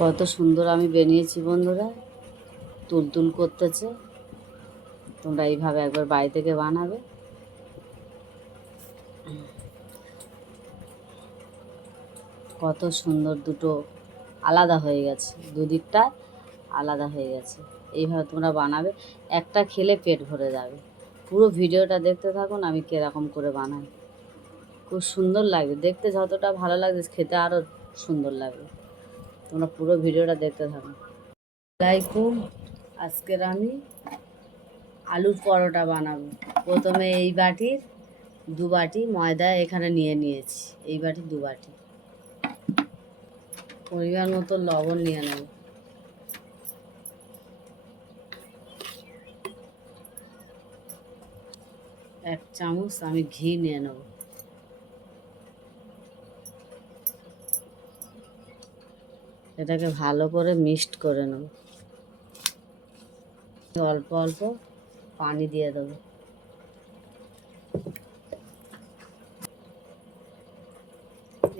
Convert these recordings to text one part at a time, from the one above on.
কত সুন্দর আমি বানিয়েছি বন্ধুরা, তুলতুল করতেছে। তোমরা এইভাবে একবার বাড়ি থেকে বানাবে। কত সুন্দর, দুটো আলাদা হয়ে গেছে, দুদিকটা আলাদা হয়ে গেছে। এইভাবে তোমরা বানাবে, একটা খেলে পেট ভরে যাবে। পুরো ভিডিওটা দেখতে থাকুন আমি কীরকম করে বানাই। খুব সুন্দর লাগবে দেখতে, যতটা ভালো লাগবে খেতে আরও সুন্দর লাগবে। তোমরা পুরো ভিডিওটা দেখতে থাকুন। আসসালামাইকুম, আজকের আমি আলুর পরোটা বানাবো। প্রথমে এই বাটির 2 বাটি ময়দা এখানে নিয়ে নিয়েছি, এই বাটি 2 বাটি। পরিমাণ মতো লবণ নিয়ে নেব। এক চামচ আমি ঘি নিয়ে নেব। এটাকে ভালো করে মিক্সড করে নেব। অল্প অল্প পানি দিয়ে দেবো।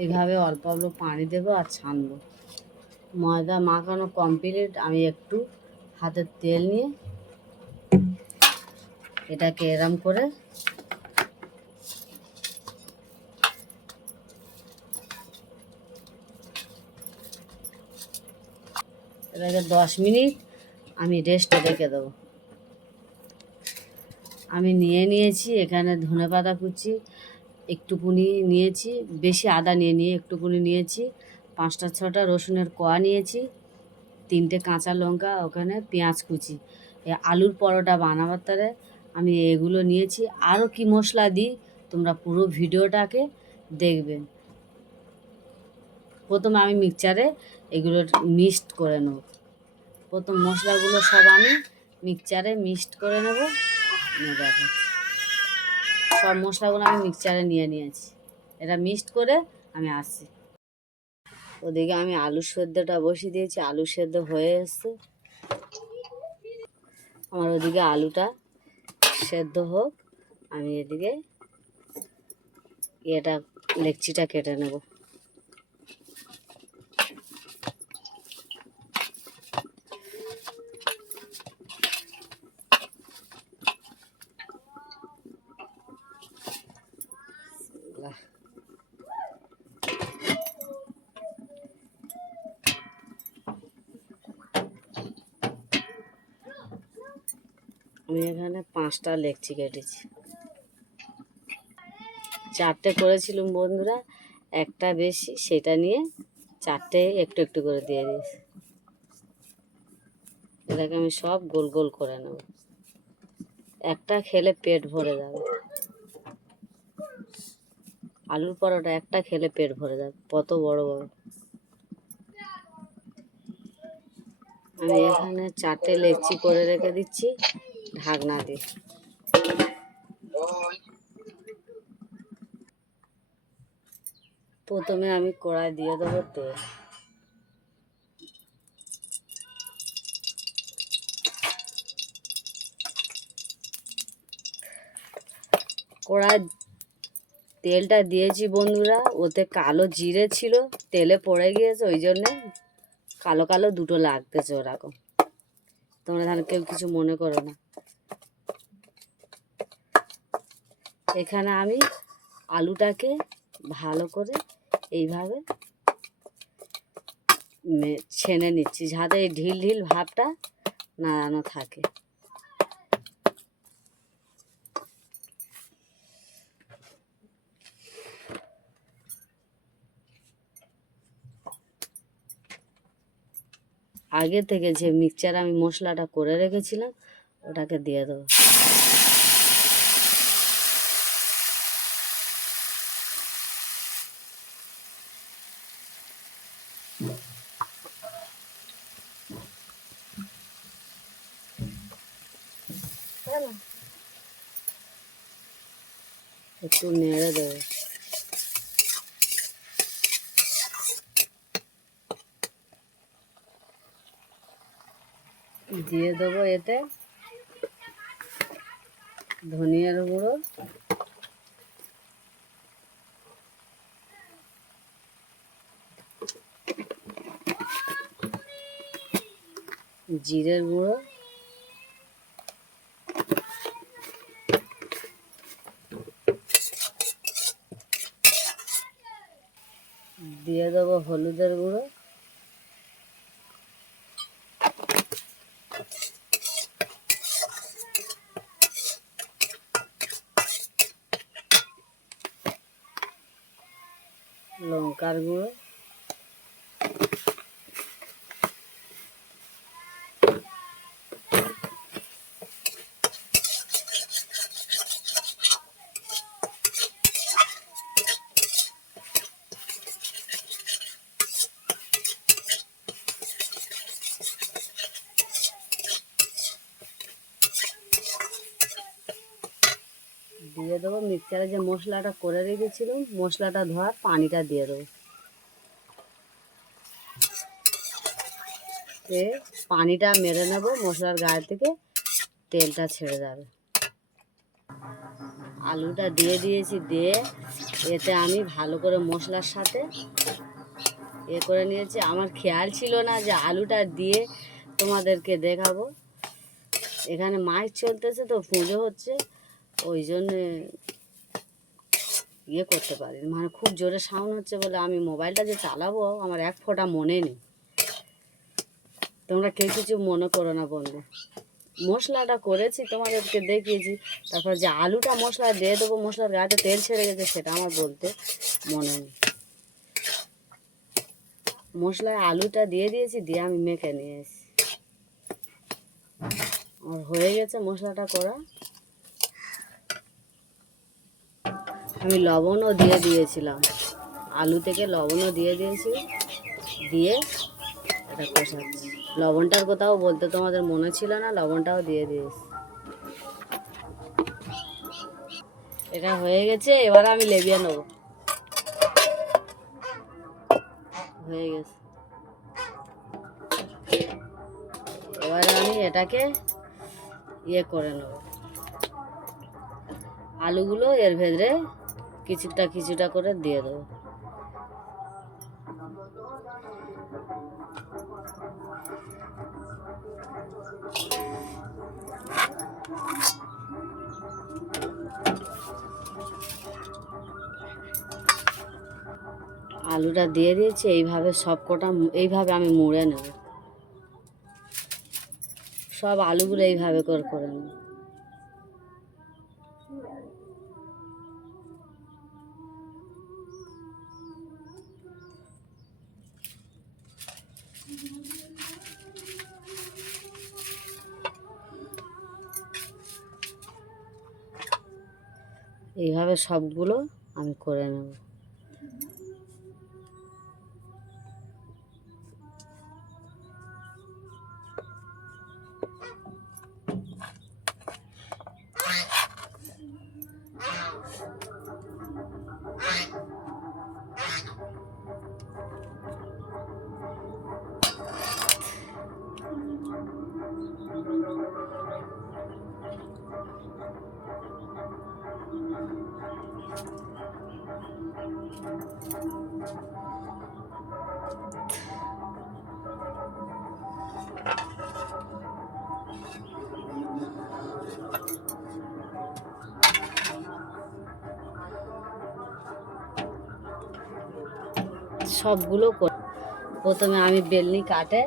এভাবে অল্প অল্প পানি দেবো আর ছানবো। ময়দা মাখানো কমপ্লিট। আমি একটু হাতের তেল নিয়ে এটাকে এরম করে এটাকে 10 মিনিট আমি রেস্টে রেখে দেবো। আমি নিয়েছি এখানে ধনেপাতা কুচি একটুকুনি নিয়েছি, বেশি আদা নিয়ে একটুকুনি নিয়েছি, 5টা 6টা রসুনের কোয়া নিয়েছি, 3টে কাঁচা লঙ্কা, ওখানে পেঁয়াজ কুচি। এই আলুর পরোটা বানাবার তারে আমি এগুলো নিয়েছি। আরও কি মশলা দিই তোমরা পুরো ভিডিওটাকে দেখবেন। প্রথমে আমি মিক্সচারে এগুলো মিক্সড করে নেব। প্রথম মশলাগুলো সব আমি মিক্সচারে মিক্সড করে নেব। দেখো সব মশলাগুলো আমি মিক্সচারে নিয়েছি। এটা মিক্সড করে আমি আসছি। ওদিকে আমি আলু সেদ্ধটা বসিয়ে দিয়েছি, আলু সেদ্ধ হয়ে এসছে। আমার ওদিকে আলুটা সেদ্ধ হোক, আমি এদিকে এটা লেকচিটা কেটে নেব। আমি এখানে 5টা লেকচি কেটেছি। 4টে করেছিলাম বন্ধুরা, একটা বেশি, সেটা নিয়ে 4টে একটু একটু করে দিয়ে দিয়েছি। এটাকে আমি সব গোল গোল করে নেব। একটা খেলে পেট ভরে যাবে। আলুর পরোটা একটা খেলে পেট ভরে যাবে, কত বড় বড়। আমি এখানে 4টে লেচি করে রেখে দিচ্ছি ঢাকনা দিয়ে। প্রথমে আমি কড়াই দিয়ে দেবো তেল। কড়াই তেলটা দিয়েছি বন্ধুরা, ওতে কালো জিরে ছিল, তেলে পড়ে গিয়েছে, ওই জন্যে কালো কালো দুটো লাগতেছে ওরকম। তোমরা তাহলে কেউ কিছু মনে করো না। এখানে আমি আলুটাকে ভালো করে এইভাবে ছেনে নিচ্ছি, যাতে এই ঢিল ঢিল ভাবটা নাড়ানো থাকে। আগে থেকে যে মিক্সচার আমি মশলাটা করে রেখেছিলাম ওটাকে দিয়ে দেবো। একটু নেড়ে দেবো। দিয়ে দেবো এতে ধনিয়ার গুঁড়ো, জিরের গুঁড়ো, দিয়ে দেবো হলুদের গুঁড়ো, লঙ্কার গুঁড়ো, দিয়ে দেবো মিক্সচারে যে মশলাটা করে রেখেছিলাম, মশলাটা ধোয়ার পানিটা দিয়ে দেবো। পানিটা মেরে নেব, মশলার গায়ে থেকে তেলটা ছেড়ে যাবে। আলুটা দিয়ে দিয়েছি, দিয়ে এতে আমি ভালো করে মশলার সাথে করে নিয়েছি। আমার খেয়াল ছিল না যে আলুটা দিয়ে তোমাদেরকে দেখাবো। এখানে মাছ চলতেছে তো, পুজো হচ্ছে, ওই জন্যে করতে পারি, মানে খুব জোরে সাউন্ড হচ্ছে বলে আমি মোবাইলটা যে চালাবো আমার এক ফোঁটা মনে নেই। তোমরা কেউ কিছু মনে করো না বন্ধু। মশলাটা করেছি, তোমাদেরকে দেখিয়েছি, তারপর যে আলুটা মশলা দিয়ে দেবো, মশলার গায়ে তেল ছেড়ে গেছে সেটা আমার বলতে মনে নেই। মশলায় আলুটা দিয়ে দিয়েছি, দিয়ে আমি মেখে নিয়ে এসেছি। আর হয়ে গেছে মশলাটা করা। আমি লবণও দিয়ে দিয়েছিলাম, আলু থেকে লবণও দিয়ে দিয়েছি, দিয়ে এটা কষাচ্ছি। লবণটার কোথাও বলতে তোমাদের মনে ছিল না, লবণটাও দিয়ে দিয়েছি। এটা হয়ে গেছে, এবার আমি লেবিয়ে নেব। হয়ে গেছে, এবার আমি এটাকে করে নেব। আলুগুলো এর ভেতরে কিছুটা কিছুটা করে দিয়ে দেবো। আলুটা দিয়ে দিয়েছি, এইভাবে সব কটা এইভাবে আমি মুড়ে নেব। সব আলুগুলো এইভাবে করে নেব। এইভাবে সবগুলো আমি করে নেব। সবগুলো প্রথমে আমি বেলনি কাটে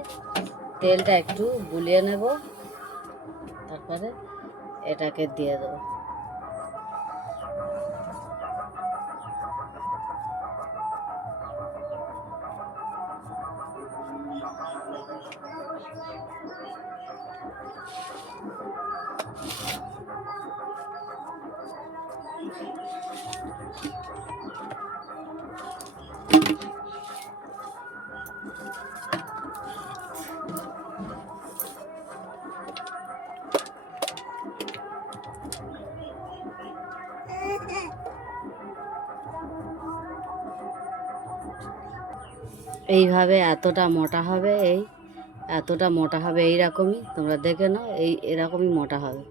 তেলটা একটু বুলিয়ে নেব, তারপরে এটাকে দিয়ে দেবো। এইভাবে এতটা মোটা হবে, এতটা মোটা হবে, এইরকমই তোমরা দেখে নাও, এরকমই মোটা হবে।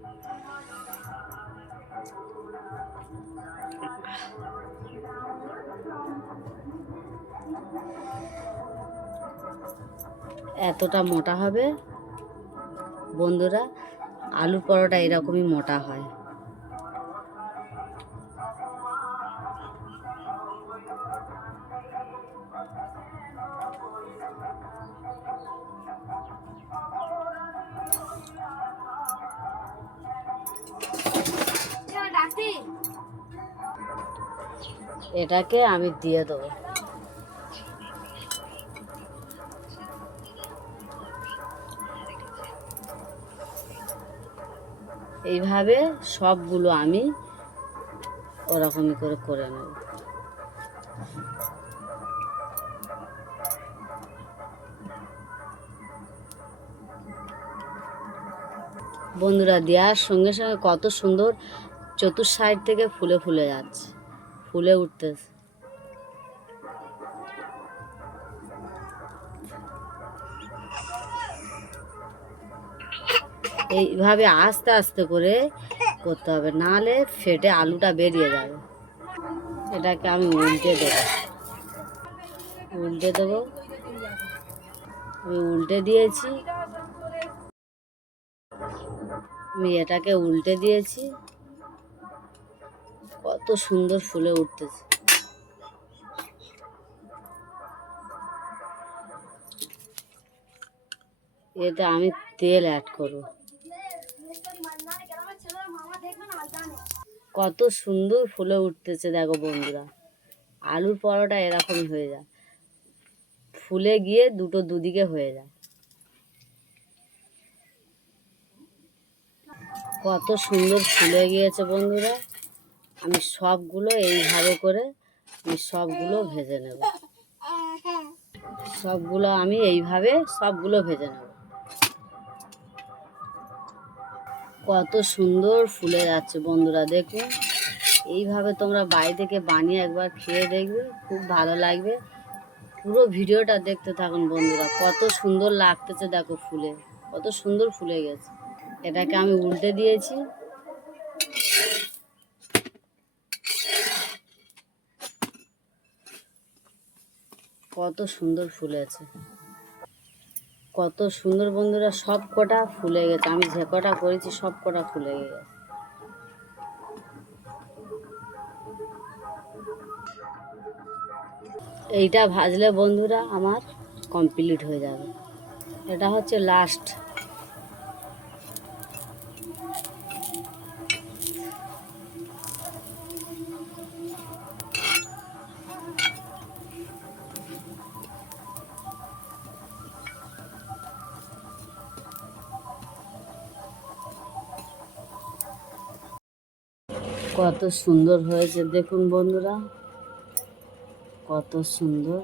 এতটা মোটা হবে, বন্ধুরা, আলুর পরোটা এরকমই মোটা হয়। এটাকে আমি দিয়ে দেবো। এইভাবে সবগুলো আমি ওরকমই করে করে নেব। বন্ধুরা, দেওয়ার সঙ্গে সঙ্গে কত সুন্দর চতুর সাইড থেকে ফুলে ফুলে যাচ্ছে, ফুলে উঠতেছে। এইভাবে আস্তে আস্তে করে করতে হবে, নাহলে ফেটে আলুটা বেরিয়ে যাবে। এটাকে আমি উল্টে দেবো, উল্টে দেবো। আমি উল্টে দিয়েছি, আমি এটাকে উল্টে দিয়েছি। কত সুন্দর ফুলে উঠতেছে। এতে আমি তেল অ্যাড করব। কত সুন্দর ফুলে উঠতেছে দেখো বন্ধুরা। আলুর পরোটা এরকমই হয়ে যায়, ফুলে গিয়ে দুদিকে হয়ে যায়। কত সুন্দর ফুলে গিয়েছে বন্ধুরা। আমি সবগুলো এইভাবে করে সবগুলো ভেজে নেব। সবগুলো আমি এইভাবে সবগুলো ভেজে নেব। কত সুন্দর ফুলে যাচ্ছে বন্ধুরা, দেখুন। এইভাবে তোমরা বাড়ি থেকে বানিয়ে একবার খেয়ে দেখবে, খুব ভালো লাগবে। পুরো ভিডিওটা দেখতে থাকুন বন্ধুরা। কত সুন্দর লাগতেছে দেখো ফুলে, কত সুন্দর ফুলে গেছে। এটাকে আমি উল্টে দিয়েছি। কত সুন্দর ফুলেছে, কত সুন্দর বন্ধুরা। সব কটা ফুলে গেছে, আমি যে কটা করেছি সব কটা ফুলে গেছে। এইটা ভাজলে বন্ধুরা আমার কমপ্লিট হয়ে যাবে। এটা হচ্ছে লাস্ট। কত সুন্দর হয়েছে দেখুন বন্ধুরা, কত সুন্দর।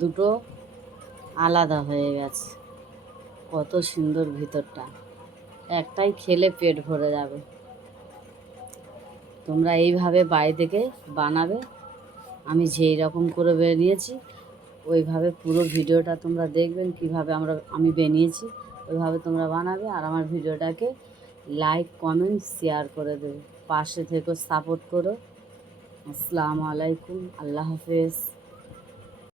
দুটো আলাদা হয়ে গেছে, কত সুন্দর ভিতরটা। একটাই খেলে পেট ভরে যাবে। তোমরা এইভাবে বাড়ি থেকে বানাবে। আমি যেই রকম করে বানিয়েছি ওইভাবে পুরো ভিডিওটা তোমরা দেখবেন, কিভাবে আমি বানিয়েছি। ওইভাবে তোমরা বানাবে, আর আমার ভিডিওটাকে লাইক কমেন্ট শেয়ার করে দেবে। পাশে থেকে সাপোর্ট করো। আসসালামু আলাইকুম, আল্লাহ হাফেজ।